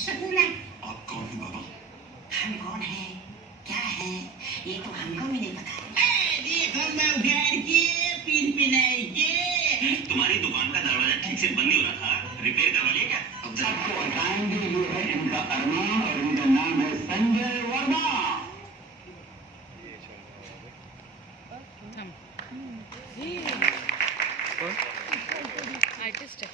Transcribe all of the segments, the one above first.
शकुला। आप कौन है बाबा? हम कौन है, क्या है, ये तो हमको भी नहीं पता है। देखो मैं उघाड़ के पिन पिनाई के। तुम्हारी दुकान का दरवाजा ठीक से बंद नहीं हो रहा था, रिपेयर करवा लिया क्या? अब सबको बताएंगे ये है इनका अरमान और इनका नाम है संजय वर्मा। आर्टिस्ट है।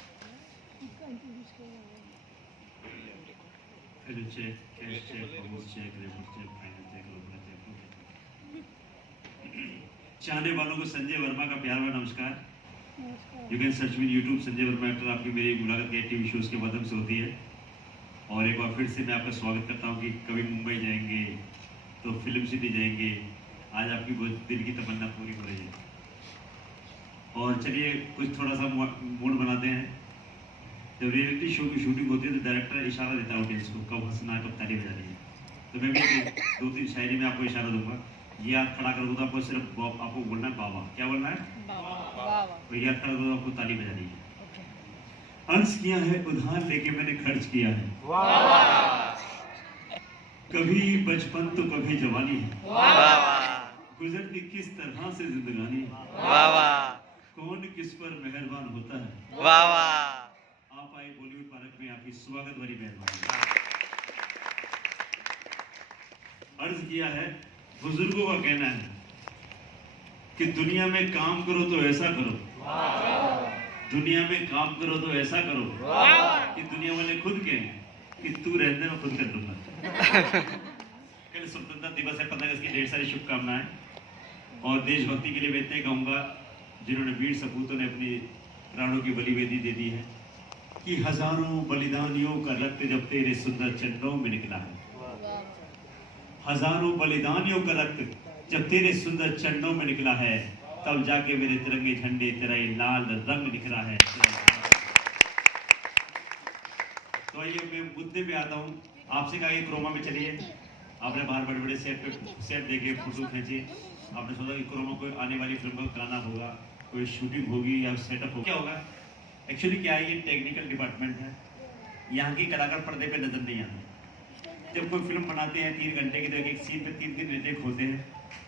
चाहने वालों को संजय वर्मा का प्यार भरा नमस्कार। You can search me YouTube Sanjay Verma actor. आपकी मेरी मुलाकात के टीवी शोज के माध्यम से होती है और एक बार फिर से मैं आपका स्वागत करता हूँ कि कभी मुंबई जाएंगे तो फिल्म सिटी जाएंगे। आज आपकी बहुत दिल की तमन्ना पूरी हो रही है और चलिए कुछ थोड़ा सा मूड बनाते हैं। जब रियलिटी शो की शूटिंग होती है तो डायरेक्टर इशारा देता है ऑडियंस को कब हंसना कब ताली बजानी है। तो मैं भी 2-3 शायरी में आपको इशारा दूंगा। ये हाथ खड़ा कर दो तो आपको सिर्फ आपको बोलना है बाबा। क्या बोलना है? बाबा। तो ये हाथ खड़ा कर दो आपको ताली बजानी है। अर्ज किया है उधार लेके मैंने खर्च किया है। कभी बचपन तो कभी जवानी है। गुजरती किस तरह से जिंदगानी है। कौन किस पर मेहरबान होता है। आप आए बॉलीवुड पार्क में, आपकी स्वागत भरी मेहरबानी। अर्ज किया है, बुजुर्गों का कहना है कि दुनिया में काम करो तो ऐसा करो, दुनिया में काम करो तो ऐसा करो कि दुनिया वाले खुद कहें कि तू रहने में खुद कर दूंगा। कल स्वतंत्रता दिवस है, 15 अगस्त की ढेर सारी शुभकामनाएं और देशभक्ति के लिए मैं इतने कहूंगा जिन्होंने वीर सपूतों ने अपनी प्राणों की बलिवेदी दे दी है कि हजारों बलिदानियों का रक्त जब तेरे सुंदर चरणों में निकला है। हजारों बलिदानियों का रक्त जब तेरे सुंदर चरणों में निकला है तब जाके मेरे तिरंगे झंडे तेरा ये लाल रंग निकला है। तो आइए मैं मुद्दे पे आता हूँ। आपसे कहा क्रोमा में चलिए, आपने बाहर बड़े बड़े सेट देखे, फोटो खींचे, आपने सोचा कि क्रोमा कोई आने वाली फिल्म का गाना होगा, कोई शूटिंग होगी या सेटअप होगा। क्या होगा एक्चुअली क्या है, ये टेक्निकल डिपार्टमेंट है। यहाँ के कलाकार पर्दे पे नजर नहीं आते। जब कोई फिल्म बनाते हैं 3 घंटे की, तो एक सीन पे 3 रीटेक होते हैं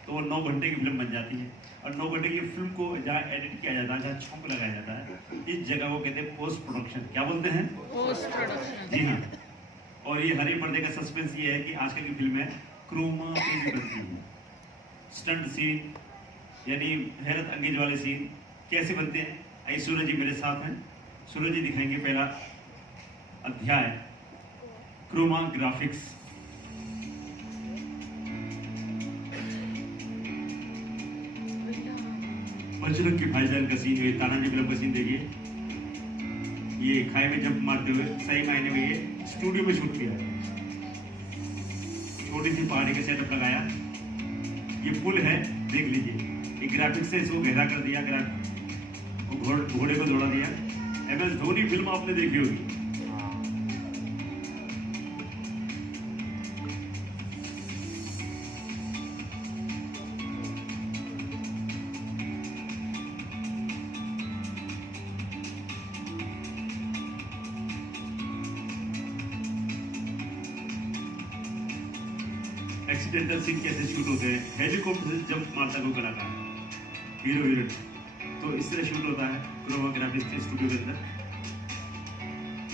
तो वो 9 घंटे की फिल्म बन जाती है। और 9 घंटे की फिल्म को जहाँ एडिट किया जाता है, जहाँ छौंक लगाया जाता है, इस जगह को कहते हैं पोस्ट प्रोडक्शन। क्या बोलते हैं? Post production. जी हाँ। और ये हरे पर्दे का सस्पेंस ये है कि आजकल की फिल्में क्रोमा पे भी बनती हैं। स्टंट सीन यानी हैरत अंगेज वाले सीन कैसे बनते हैं? आई सूरज जी मेरे साथ हैं। सूरज जी दिखाएंगे पहला अध्याय क्रोमा ग्राफिक्स। बजरंग के भाईजान का सीन, ये तानाजी फिल्म का सीन देखिए। ये खाई में जंप मारते हुए सही मायने में ये स्टूडियो में शूट किया है। छोटी सी पहाड़ी का सेटअप लगाया। ये पुल है, देख लीजिए। ये ग्राफिक्स से इसको गहरा कर दिया, घोड़े को दौड़ा दिया। MS धोनी फिल्म आपने देखी होगी। एक्सीडेंटल सीन कैसे शूट होते हैं, हेलीकॉप्टर से जंप मारता कोई कलाकार, हीरो हीरोइन, तो इस तरह शूट होता है क्रोमा ग्राफिक्स के स्टूडियो के अंदर।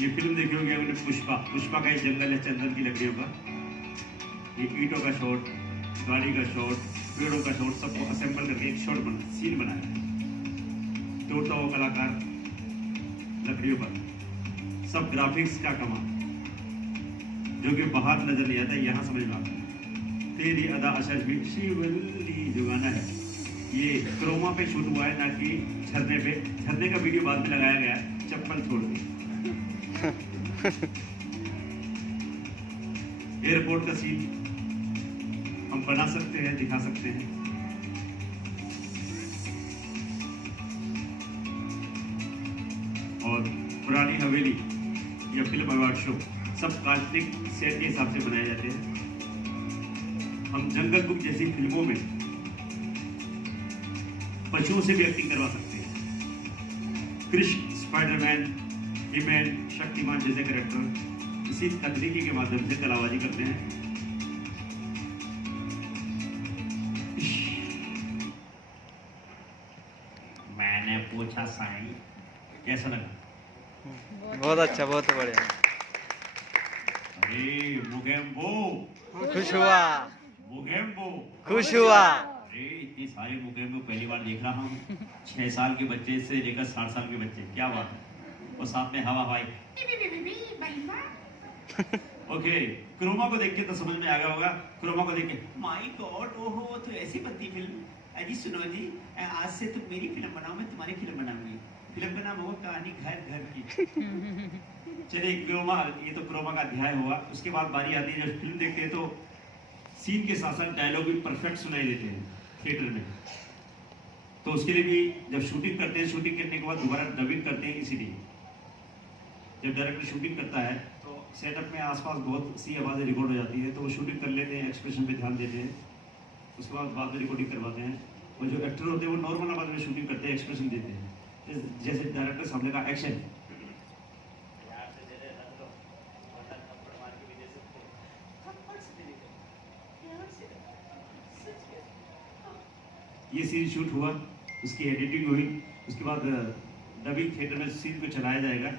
ये फिल्म देखी होगी आपने पुष्पा का एक जंगल है चंदन की लकड़ियों का। ये ईंटों का शॉट, गाड़ी का शॉट, पेड़ों का शॉट, सबको असेंबल करके एक शॉट सीन बनाया। तोड़ता हुआ कलाकार लकड़ियों पर, सब ग्राफिक्स का कमाल, जो कि बाहर नजर नहीं आता, यहाँ समझ में आता है। तेरी अदा अशर भी शिवल्ली जो गाना है ये क्रोमा पे शूट हुआ है, ना कि झरने पे। झरने का वीडियो बाद में लगाया गया, चप्पल छोड़ दी। एयरपोर्ट का सीन हम बना सकते हैं, दिखा सकते हैं। और पुरानी हवेली या फिल्म अवार्ड शो सब काल्पनिक सेट के हिसाब से बनाए जाते हैं। हम जंगल बुक जैसी फिल्मों में पशुओं से भी एक्टिंग करवा सकते हैं। कृष्ण, स्पाइडरमैन, ही-मैन, शक्तिमान जैसे कैरेक्टर इसी तकनीकी के माध्यम से कलाबाजी करते हैं। मैंने पूछा साईं कैसा लगा? बहुत अच्छा, बहुत बढ़िया। अरे मुगेम्बो खुश हुआ, मुगेम्बो खुश हुआ। अरे इतनी सारी मुगेम्बो पहली बार देख रहा हूँ। 6 साल के बच्चे से लेकर 60 साल के बच्चे, क्या बात है। और साथ में हवा हवाई। ओके, क्रोमा को देख के तो समझ में आ गया होगा। क्रोमा को देख के माय गॉड, ओहो तो ऐसी बनती फिल्म। अजी सुनो जी, आज से तुम मेरी फिल्म बनाओ, मैं तुम्हारी फिल्म बनाऊंगी। फिल्म का नाम होगा कहानी घर घर की। चलिए क्रोमा, ये तो क्रोमा का अध्याय हुआ। उसके बाद बारी आती है जब फिल्म देखते हैं तो सीन के साथ साथ डायलॉग भी परफेक्ट सुनाई देते हैं थिएटर में। तो उसके लिए भी जब शूटिंग करते हैं, शूटिंग करने के बाद दोबारा डबिंग करते हैं। इसीलिए जब डायरेक्टर शूटिंग करता है तो सेटअप में आसपास बहुत सी आवाज़ें रिकॉर्ड हो जाती है, तो वो शूटिंग कर लेते हैं, एक्सप्रेशन पे ध्यान देते हैं। उसके बाद में रिकॉर्डिंग करवाते हैं। और जो एक्टर होते हैं वो नॉर्मल आवाज़ में शूटिंग करते हैं, एक्सप्रेशन देते हैं। जैसे डायरेक्टर सामने का एक्शन, ये सीन शूट हुआ, उसकी एडिटिंग हुई। उसके बाद डबिंग थिएटर में सीन को चलाया जाएगा,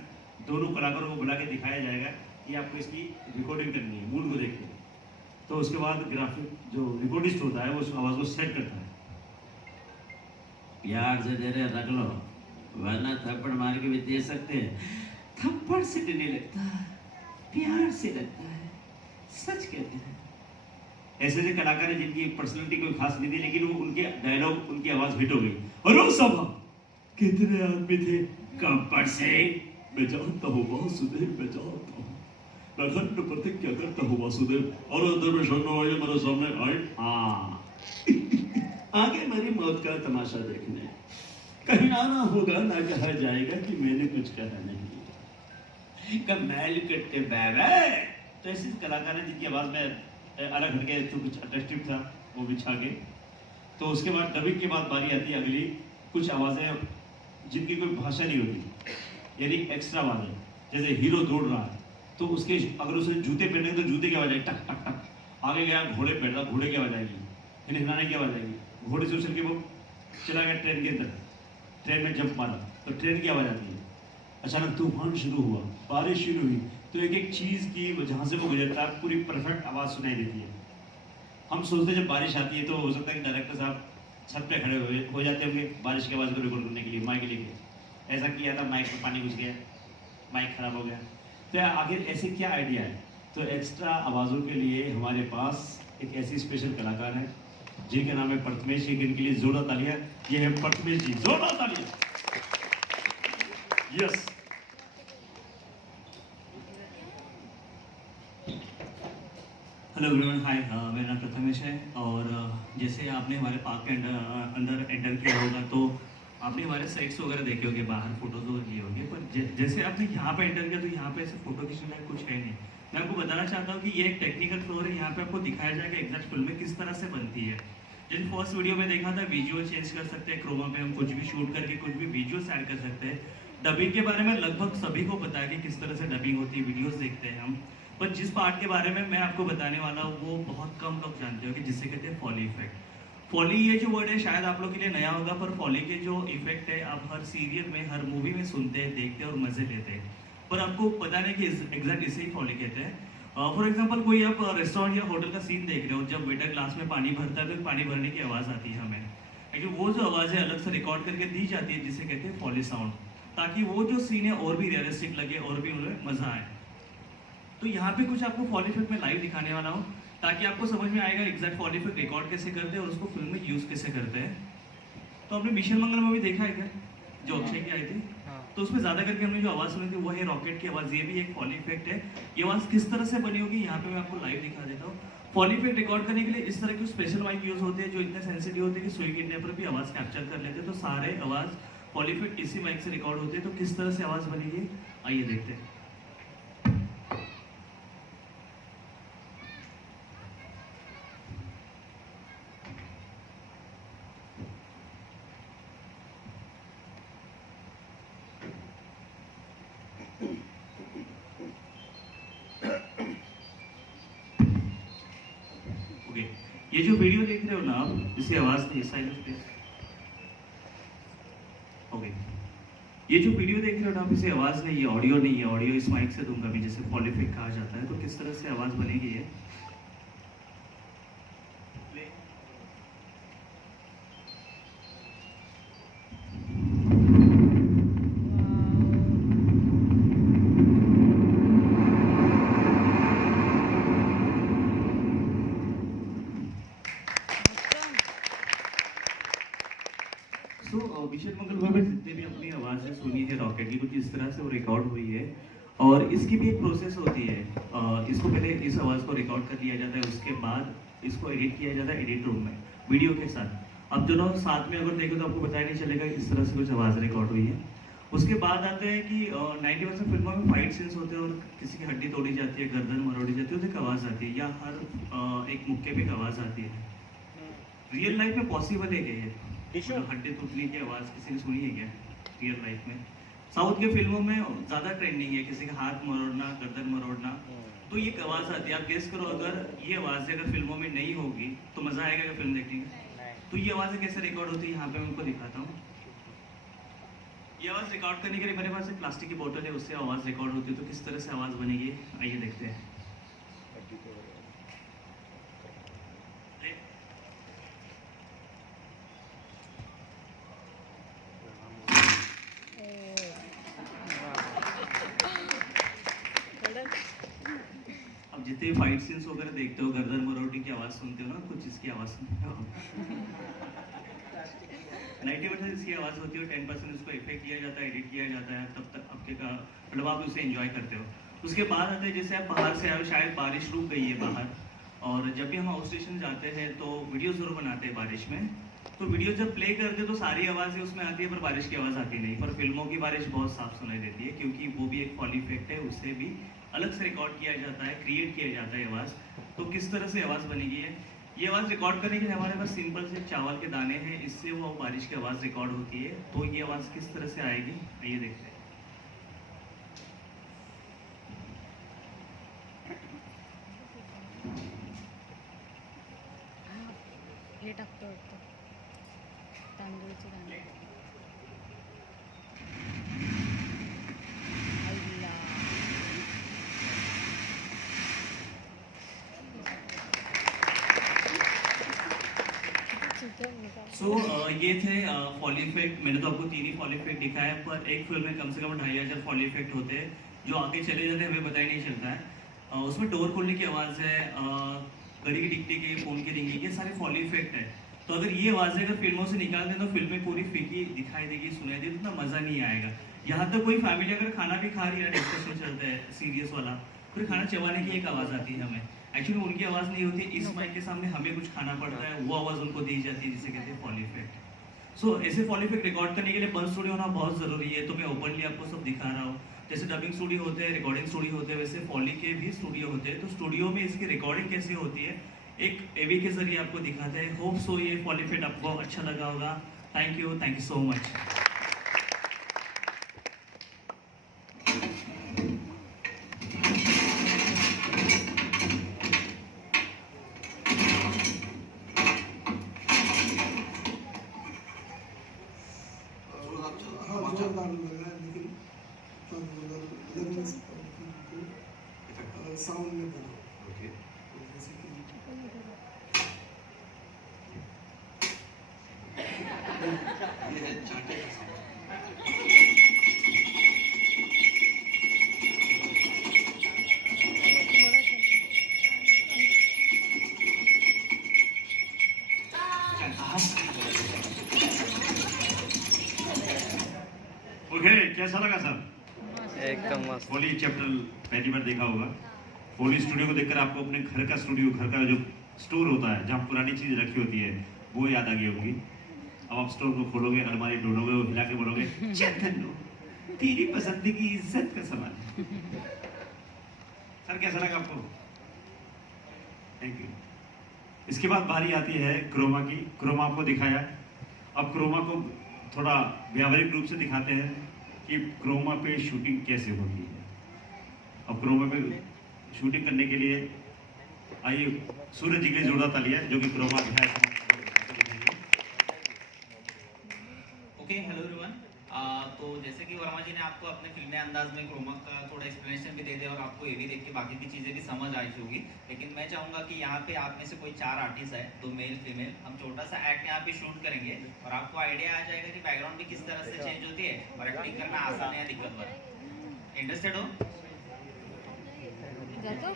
दोनों कलाकारों को बुला के दिखाया जाएगा कि आपको इसकी रिकॉर्डिंग करनी है, मूड को देख के। तो उसके बाद ग्राफिक जो रिकॉर्डिस्ट होता है वो उस आवाज़ को सेट करता है। प्यार से जरा रख लो, वरना थप्पड़ मार के भी दे सकते हैं। थप्पड़ से नहीं लगता, प्यार से लगता है, सच कहते हैं। ऐसे ऐसे कलाकार हैं जिनकी पर्सनालिटी कोई खास नहीं थी, लेकिन वो उनके डायलॉग, उनकी आवाज हिट हो गई। और वो सब कितने आदमी थे कब्बर से, मैं जानता हूँ वासुदेव, मैं जानता हूँ, मैं अखंड प्रतिज्ञा करता हूँ वासुदेव, और अंदर में शरणो आए मेरे सामने आए। हाँ आगे मेरी मौत का तमाशा देखने, कहीं आना होगा ना कहा जाएगा कि मैंने कुछ कहा नहीं। कमाल करते बाबा। तो ऐसे कलाकार हैं जिनकी आवाज में अलग हटके तो कुछ अट्रैक्टिव था, वो भी छा गए। तो उसके बाद डबिंग के बाद बारी आती है अगली, कुछ आवाज़ें जिनकी कोई भाषा नहीं होती, यानी एक्स्ट्रा आवाज़ें। जैसे हीरो दौड़ रहा है तो उसके अगर उसने जूते पहने तो जूते की आवाज़ आएगी, टक टक टक। आगे गया घोड़े पहन रहा, घोड़े की आवाज़ आएगी, हिलाने की आवाज़ आएगी। घोड़े से उछल के वो चला गया ट्रेन के अंदर, ट्रेन में जंप मारा तो ट्रेन की आवाज़ आती है। अचानक तूफान शुरू हुआ, बारिश शुरू हुई, तो एक एक चीज़ की जहाँ से वो गुजरता है पूरी परफेक्ट आवाज़ सुनाई देती है। हम सोचते हैं जब बारिश आती है तो हो सकता है कि डायरेक्टर साहब छत पे खड़े हो जाते होंगे बारिश की आवाज़ को रिकॉर्ड करने के लिए, माइक लेके। ऐसा किया था, माइक में पानी घुस गया, माइक खराब हो गया। तो आखिर ऐसे क्या आइडिया है? तो एक्स्ट्रा आवाज़ों के लिए हमारे पास एक ऐसी स्पेशल कलाकार है जिनका नाम है प्रथमेश जी। इनके लिए जोरदार तालियां। ये है प्रथमेश जी, जोरदार तालियां। यस। हेलो एवरीवन, हाय, मेरा नाम प्रथमेश है। और जैसे आपने हमारे पार्क के अंदर एंटर किया होगा तो आपने हमारे साइट्स वगैरह देखे होंगे, बाहर फोटोज वगैरह लिए होंगे, पर जैसे आपने यहाँ पे एंटर किया तो यहाँ पे ऐसे फोटो खींचने लायक कुछ है नहीं। मैं आपको बताना चाहता हूँ कि ये एक टेक्निकल फ्लोर है, यहाँ पे आपको दिखाया जाएगा एग्जैक्ट फिल्में किस तरह से बनती है। जैसे फर्स्ट वीडियो में देखा था, विजुअल चेंज कर सकते हैं, क्रोमा पे हम कुछ भी शूट करके कुछ भी विजुअल्स ऐड कर सकते हैं। डबिंग के बारे में लगभग सभी को पता है कि किस तरह से डबिंग होती है, वीडियोस देखते हैं हम। पर जिस पार्ट के बारे में मैं आपको बताने वाला हूँ वो बहुत कम लोग जानते हो कि जिसे कहते हैं फॉली इफेक्ट। फॉली ये जो वर्ड है शायद आप लोग के लिए नया होगा, पर फॉली के जो इफेक्ट है आप हर सीरियल में, हर मूवी में सुनते हैं, देखते हैं और मजे लेते हैं, पर आपको पता नहीं कि एग्जैक्ट इसे ही फॉली कहते हैं। फॉर एग्जाम्पल कोई आप रेस्टोरेंट या होटल का सीन देख रहे हो, जब वेटर ग्लास में पानी भरता है तो पानी भरने की आवाज़ आती है हमें, क्योंकि वो जो आवाज़ है अलग से रिकॉर्ड करके दी जाती है जिसे कहते हैं फॉली साउंड, ताकि वो जो सीन है और भी रियलिस्टिक लगे और भी उन्हें मजा आए। तो यहाँ पे कुछ आपको फॉली इफेक्ट में लाइव दिखाने वाला हूँ ताकि आपको समझ में आएगा एग्जैक्ट फॉली इफेक्ट रिकॉर्ड कैसे करते हैं और उसको फिल्म में यूज कैसे करते हैं। तो आपने मिशन मंगल मूवी देखा है क्या, जो अक्षय की आई थी? तो उसमें ज्यादा करके हमने जो आवाज सुनी थी वो है रॉकेट की आवाज। ये भी एक फॉली इफेक्ट है। ये आवाज किस तरह से बनी होगी यहाँ पे मैं आपको लाइव दिखा देता हूँ। फॉली इफेक्ट रिकॉर्ड करने के लिए इस तरह के स्पेशल माइक यूज होते हैं जो इतने सेंसिटिव होते हैं कि सुई गिरने पर भी आवाज कैप्चर कर लेते हैं। तो सारे आवाज फॉली इफेक्ट इसी माइक से रिकॉर्ड होते हैं। तो किस तरह से आवाज बनेगी आइए देखते हैं। ये जो वीडियो देख रहे हो ना आप, इसे आवाज नहीं, साइलेंस प्लीज। ओके, ये जो वीडियो देख रहे हो ना आप, इसे आवाज नहीं है, ऑडियो नहीं है। ऑडियो इस माइक से दूंगा भी, जैसे फॉल इफेक्ट कहा जाता है। तो किस तरह से आवाज बनेगी ये, विशेष मंगल भाई जितने भी अपनी आवाज़ें सुनी है रॉकेट की, कुछ इस तरह से वो रिकॉर्ड हुई है। और इसकी भी एक प्रोसेस होती है। इसको पहले इस आवाज़ को रिकॉर्ड कर लिया जाता है, उसके बाद इसको एडिट किया जाता है एडिट रूम में वीडियो के साथ। अब दोनों साथ में अगर देखें तो आपको पता ही नहीं चलेगा इस तरह से कुछ आवाज़ रिकॉर्ड हुई है। उसके बाद आते हैं कि 90% फिल्मों में फाइट सीन्स होते हैं और किसी की हड्डी तोड़ी जाती है, गर्दन मरोड़ी जाती है, तो एक आवाज़ आती है, या हर एक मुक्के पे एक आवाज़ आती है। रियल लाइफ में पॉसिबल है क्या ये? मतलब हड्डी टूटने की आवाज़ किसी ने सुनी है क्या रियल लाइफ में? साउथ के फिल्मों में ज़्यादा ट्रेंडिंग है, किसी का हाथ मरोड़ना, गर्दन मरोड़ना, तो ये आवाज़ आती है। आप गेस करो, अगर ये आवाज़ अगर फिल्मों में नहीं होगी तो मज़ा आएगा क्या फिल्म देखने का? तो ये आवाज़ें कैसे रिकॉर्ड होती है, यहाँ पे मैं उनको दिखाता हूँ। ये आवाज़ रिकॉर्ड करने के लिए मेरे पास एक प्लास्टिक की बोतल है, उससे आवाज़ रिकॉर्ड होती है। तो किस तरह से आवाज़ बनेगी आइए देखते हैं। अब जितने फाइट सीन्स वगैरह देखते हो, गर्दन मरोड़ी की आवाज़ सुनते हो ना, कुछ इसकी आवाज़ सुनते हो। 90% इसकी आवाज़ होती है, 10% इसको इफेक्ट किया जाता है, एडिट किया जाता है, तब तक आपके का मतलब आप उसे एंजॉय करते हो। उसके बाद आते हैं, जैसे आप बाहर से आए, शायद बारिश रुक गई है बाहर, और जब भी हम हाउस स्टेशन जाते हैं तो वीडियो ज़रूर बनाते हैं बारिश में। तो वीडियो जब प्ले करते हैं तो सारी आवाज़ें उसमें आती है, पर बारिश की आवाज़ आती नहीं। पर फिल्मों की बारिश बहुत साफ सुनाई देती है, क्योंकि वो भी एक फॉल इफेक्ट है, उससे भी अलग से रिकॉर्ड किया जाता है, क्रिएट किया जाता है आवाज़। तो किस तरह से आवाज़ बनेगी है, ये आवाज़ रिकॉर्ड करने के लिए हमारे पास सिंपल से चावल के दाने हैं, इससे वो बारिश की आवाज़ रिकॉर्ड होती है। तो ये आवाज़ किस तरह से आएगी आइए देखते हैं। हे टाकतो तांदूळचे दाणे आईला ये थे फॉल इफेक्ट। मैंने तो आपको 3 ही फॉल इफेक्ट दिखाया है, पर एक फिल्म में कम से कम 2500 फॉल इफेक्ट होते हैं, जो आगे चले जाते हैं हमें पता ही नहीं चलता है। उसमें डोर खोलने की आवाज़ है, घड़ी की टिकने की, फोन की रिंगिंग, ये सारे फॉल इफेक्ट है। तो अगर ये आवाज़ें अगर फिल्मों से निकाल दें तो फिल्में पूरी फीकी दिखाई देगी, सुनाई देगी, इतना मज़ा नहीं आएगा। यहाँ तक कोई फैमिली अगर खाना भी खा रही है, डिस्कशन चलता है सीरियस वाला, फिर खाना चबाने की एक आवाज़ आती है हमें, एक्चुअली उनकी आवाज़ नहीं होती, इस माइक के सामने हमें कुछ खाना पड़ता है, वो आवाज़ उनको दी जाती है, जिसे कहते हैं फॉल इफेक्ट। सो ऐसे फॉल इफेक्ट रिकॉर्ड करने के लिए बंद स्टूडियो होना बहुत ज़रूरी है। तो मैं ओपनली आपको सब दिखा रहा हूँ। जैसे डबिंग स्टूडियो होते हैं, रिकॉर्डिंग स्टूडियो होते हैं, वैसे फॉली के भी स्टूडियो होते हैं। तो स्टूडियो में इसकी रिकॉर्डिंग कैसे होती है एक एवी के जरिए आपको दिखाते हैं। होप सो ये फॉल इफेक्ट आपको अच्छा लगा होगा। Thank you so much. Sound में बना ओके जैसे कि ये है चाटे का साउंड। ओके, कैसा लगा सर? एकदम मस्त। होली चैप्टर पहली बार देखा होगा। होली स्टूडियो को देखकर आपको अपने घर का स्टूडियो, घर का जो स्टोर होता है जहाँ पुरानी चीज़ रखी होती है, वो याद आ गई होगी। अब आप स्टोर को खोलोगे, अलमारी ढूंढोगे, वो हिला के बोलोगे चंदन तेरी पसंद की इज्जत का सामान। सर कैसा लगा आपको? Thank you. इसके बाद बारी आती है क्रोमा की। क्रोमा आपको दिखाया, अब क्रोमा को थोड़ा व्यावहारिक रूप से दिखाते हैं कि क्रोमा पे शूटिंग कैसे होती है। अब क्रोमा पे शूटिंग करने के लिए आइए सूरज जी के लिए जोरदार तालियां जो कि क्रोमा अध्याय ओके हेलो एवरीवन। तो जैसे कि वर्मा जी ने आपको अपने फिल्मी अंदाज में क्रोमा का थोड़ा एक्सप्लेनेशन भी दे दिया और आपको ये भी देख के बाकी की चीज़ें भी समझ आई होगी, लेकिन मैं चाहूँगा कि यहाँ पे आप में से कोई 4 आर्टिस्ट है, 2 मेल फीमेल, हम छोटा सा एक्ट यहाँ पे शूट करेंगे और आपको आइडिया आ जाएगा कि बैकग्राउंड भी किस तरह से चेंज होती है और एक्टिंग करना आसान है या दिक्कत वाला। इंटरेस्टेड हो?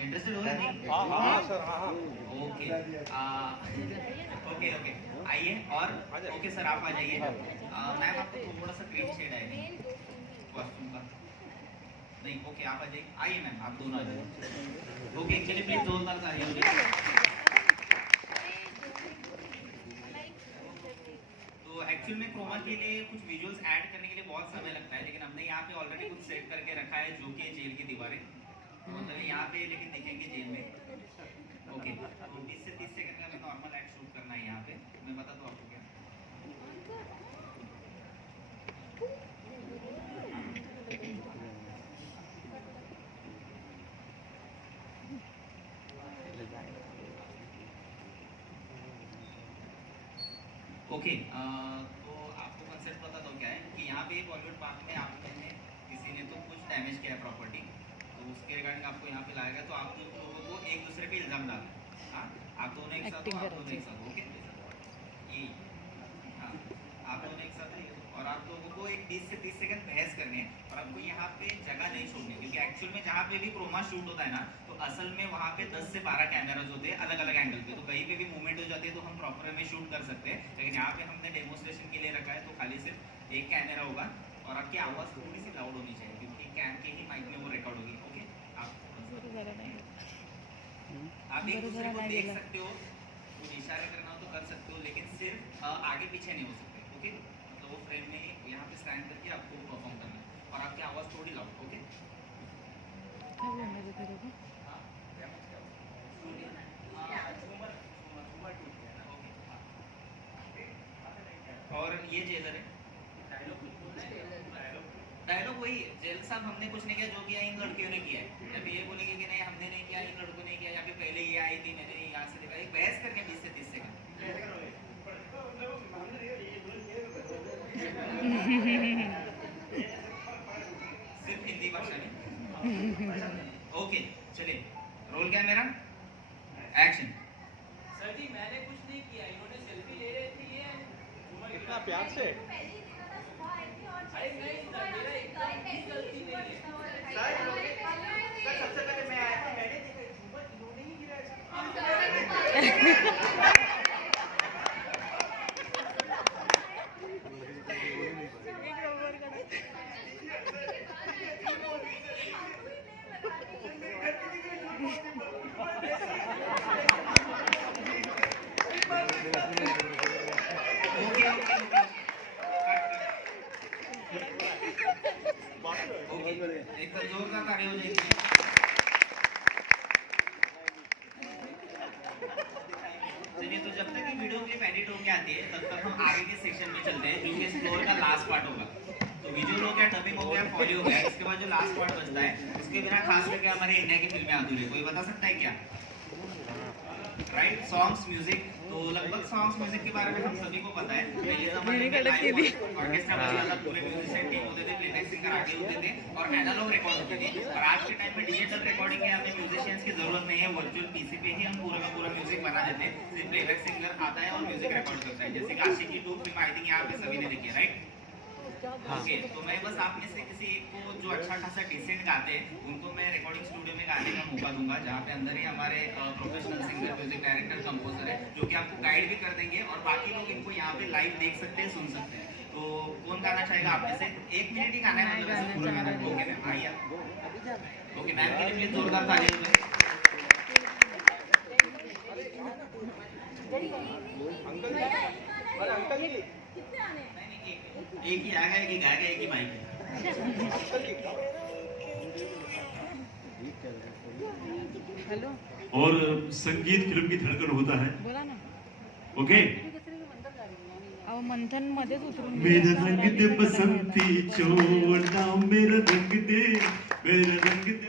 इंटरेस्टेड हो या नहीं? हाँ सर, हाँ। ओके ओके ओके आइए। और ओके सर आप आ जाइए। मैम आपको थोड़ा सा ग्रीन शेड आएगा कॉस्ट्यूम का। नहीं ओके आप आ जाइए। आइए मैम आप दोनों आ जाइए। ओके चलिए प्लीज जोरदार तालियां हो जाए। तो एक्चुअल में क्रोमा के लिए कुछ विजुअल्स ऐड करने के लिए बहुत समय लगता है, लेकिन हमने यहाँ पे ऑलरेडी कुछ सेट करके रखा है जो कि जेल की दीवारें, मतलब यहाँ पे लेकिन दिखेंगे जेल में। ओके तो 20 से 30 सेकंड का हमें नॉर्मल एक्ट शूट करना है यहाँ पे। मैं बता दूँ आपको क्या। ओके तो आपको कंसेप्ट बता दो क्या है कि यहाँ पे बॉलीवुड पार्क में आपने किसी ने तो कुछ डैमेज किया है प्रॉपर्टी, तो उसके रिगार्डिंग आपको यहाँ पे लाएगा तो आप लोगों को एक दूसरे पे इल्जाम डालना है। हाँ आप दोनों एक साथ हो, आप दोनों एक साथ हो। ओके ये हाँ आप दोनों एक साथ हो और आप लोगों को एक 20 से 30 सेकंड बहस करने हैं और आपको यहाँ पे जगह नहीं छोड़नी, क्योंकि एक्चुअल में जहाँ पे भी क्रोमा शूट होता है ना तो असल में वहाँ पे 10 से 12 कैमराज होते हैं अलग अलग एंगल पे, तो कहीं पे भी मूवमेंट हो जाती है तो हम प्रॉपर में शूट कर सकते हैं, लेकिन यहाँ पे हमने डेमोस्ट्रेशन के लिए रखा है तो खाली सिर्फ एक कैमरा होगा और आपकी आवाज़ थोड़ी सी लाउड होनी चाहिए क्योंकि कैम के ही माइक में वो रिकॉर्ड होगी। ओके आप एक दूसरे को देख सकते हो, कुछ इशारे करना हो तो कर सकते हो, लेकिन सिर्फ आगे पीछे नहीं हो सकते। ओके मतलब वो फ्रेम में यहाँ पे स्टैंड करके आपको परफॉर्म करना है और आपकी आवाज़ थोड़ी लाउड। ओके और ये जेलर है डायलॉग वही है। जेल साहब हमने कुछ नहीं किया, जो किया इन लड़कियों ने किया है, या फिर ये बोलेंगे कि नहीं हमने नहीं किया इन लड़कों ने किया, या फिर पहले ये आई थी मैंने यहाँ से देखा। एक बहस करके 20 से 30 सेकंड सिर्फ हिंदी भाषा में। ओके चलिए रोल कैमरा एक्शन। सर जी मैंने कुछ नहीं किया, इन्होंने सेल्फी ले रहे थे ये इतना प्यार से। अरे नहीं सर मेरा एकदम भी गलती नहीं है सर सबसे पहले मैं आया था, मैंने देखा झूमर इन्होंने ही गिराया। एक तो जोरदार ताली हो जाएगी। चलिए तो जब तक वीडियो क्लिप एडिट होके आती है तब तक हम आगे के सेक्शन में चलते हैं, जो कि एक्सप्लोर का लास्ट पार्ट होगा। तो विजुअल हो गया, डबिंग हो गया, फॉली हो गया, इसके बाद जो लास्ट पार्ट बचता है उसके बिना खास करके हमारे इंडिया की फिल्में अधूरी। कोई बता सकता है क्या? Right songs music. तो लगभग सॉन्ग्स म्यूजिक के बारे में हम सभी को पता है। पहले जमाने में लाइव ऑर्केस्ट्रा बजता था, पूरे म्यूजिशियन टीम होते थे, प्लेबैक सिंगर आगे होते थे और एनालॉग रिकॉर्ड होती थी। और आज के टाइम में डिजिटल रिकॉर्डिंग है, हमें म्यूजिशियंस की जरूरत नहीं है, वर्चुअल पीसी पे ही हम पूरा का पूरा म्यूजिक बना देते हैं। सिर्फ प्लेबैक सिंगर आता है और म्यूजिक रिकॉर्ड करता है, जैसे कि आशिकी 2 फिल्म आई थिंक यहाँ पे सभी ने देखी है। राइट ओके तो मैं बस आप में से किसी एक को जो अच्छा खासा डिसेंट गाते हैं उनको मैं रिकॉर्डिंग स्टूडियो में गाने का मौका दूंगा, जहाँ पे अंदर ही हमारे professional singer, music director, composer है जो कि आपको गाइड भी कर देंगे और बाकी लोग इनको यहाँ पे लाइव देख सकते हैं, सुन सकते हैं। तो कौन गाना चाहेगा आप में से? 1 मिनट ही गाना है, मतलब ऐसे पूरा गाना। ओके मैम आइए। ओके मैम के लिए जोरदार तालियां हो जाए। एक ही आएगा, एक ही गाएगा, एक ही माइक हेलो। और संगीत फिल्म की धड़कन होता है। बोला ना। ओके अहो मंथन मध्येच उतरून मेरा रंग दे बसंती चोला, मेरा रंग दे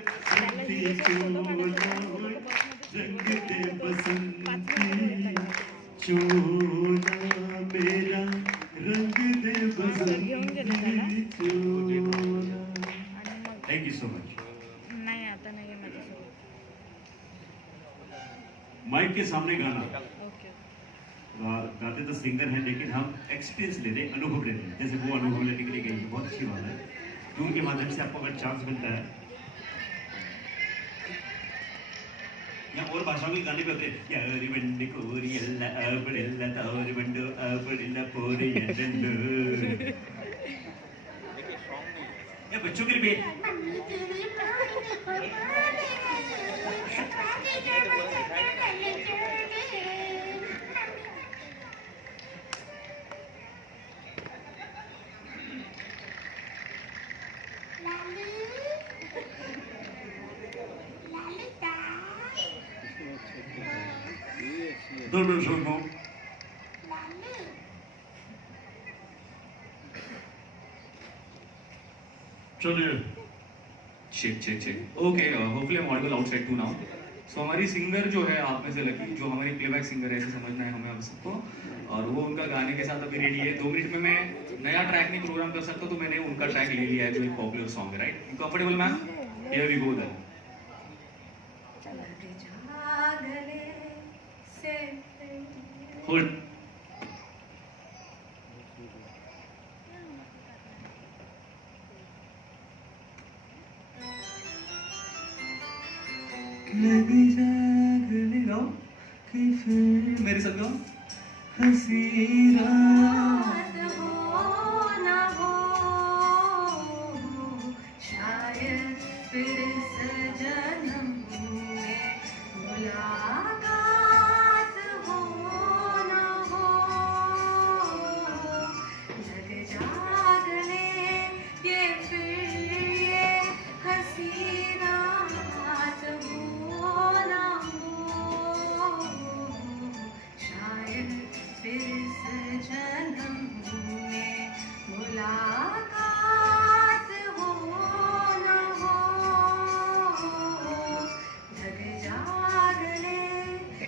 बसंती चोला। रंग दे बसंती चोला मेरा रंग दे बसंती चोला. Thank you so much. नाही आता नाही आहे माझ्यासोबत. माइक के सामने गाना ओके. गाते तो सिंगर हैं लेकिन हम एक्सपीरियंस ले रहे हैं, अनुभव ले रहे हैं. जैसे वो अनुभव लेने के लिए गई, बहुत अच्छी बात है. ट्यून के माध्यम से आपको अगर चांस मिलता है या और भाषाओं के गाने पे होते हैं यारी बंडे कोरियल्ला अबड़ेल्ला तावरी बंडो अबड़ेल्ला पोरियल्ला. ये बच्चों के लिए दोनों सुनो. चलिए. Check okay. Hopefully I am audible outside too now. So हमारी सिंगर जो है आप में से लकी, जो हमारी प्लेबैक सिंगर है ऐसे समझना है हमें आप सबको, और वो उनका गाने के साथ अभी रेडी है. 2 मिनट में मैं नया ट्रैक नहीं प्रोग्राम कर सकता, तो मैंने उनका ट्रैक ले लिया है जो एक पॉपुलर सॉन्ग है. Right, comfortable ma'am? Here we go then. Hold. लगी जागने गाओ कि फिर मेरे साथ गाओ. हंसी रात हो ना हो शायद फिर से जन्म में मुलाकात हो ना हो. जग जागने ये फिर ये हंसी रात हो ना हो शायद फिर से जन्म में मुलाकात हो ना हो. जग जागने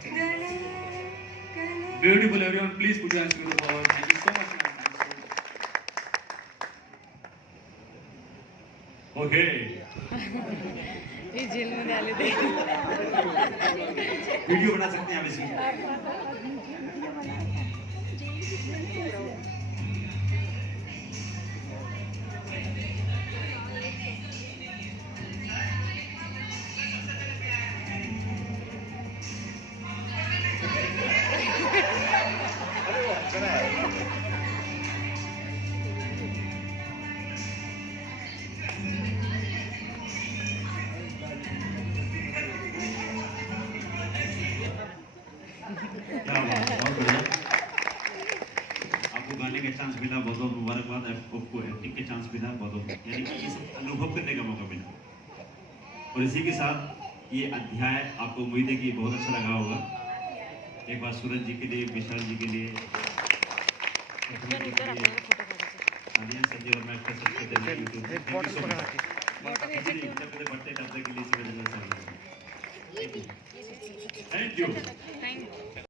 गले गले. Beautiful everyone, please put your hands together for. Thank you so much. Okay. ते जेलमध्ये आले ते. वीडियो बना सकते हैं आप इसकी. बहुत बढ़िया. आपको गाने का चांस मिला, बहुत बहुत मुबारकबाद. आपको एक्टिंग के चांस मिला, बहुत बहुत, यानी कि ये सब अनुभव करने का मौका मिला. और इसी के साथ ये अध्याय आपको उम्मीद है कि बहुत अच्छा लगा होगा. एक बार सूरज जी के लिए, विशाल जी के लिए, संजय और मैं कर सकते थे. बढ़ते टप्पे के लिए थैंक यू.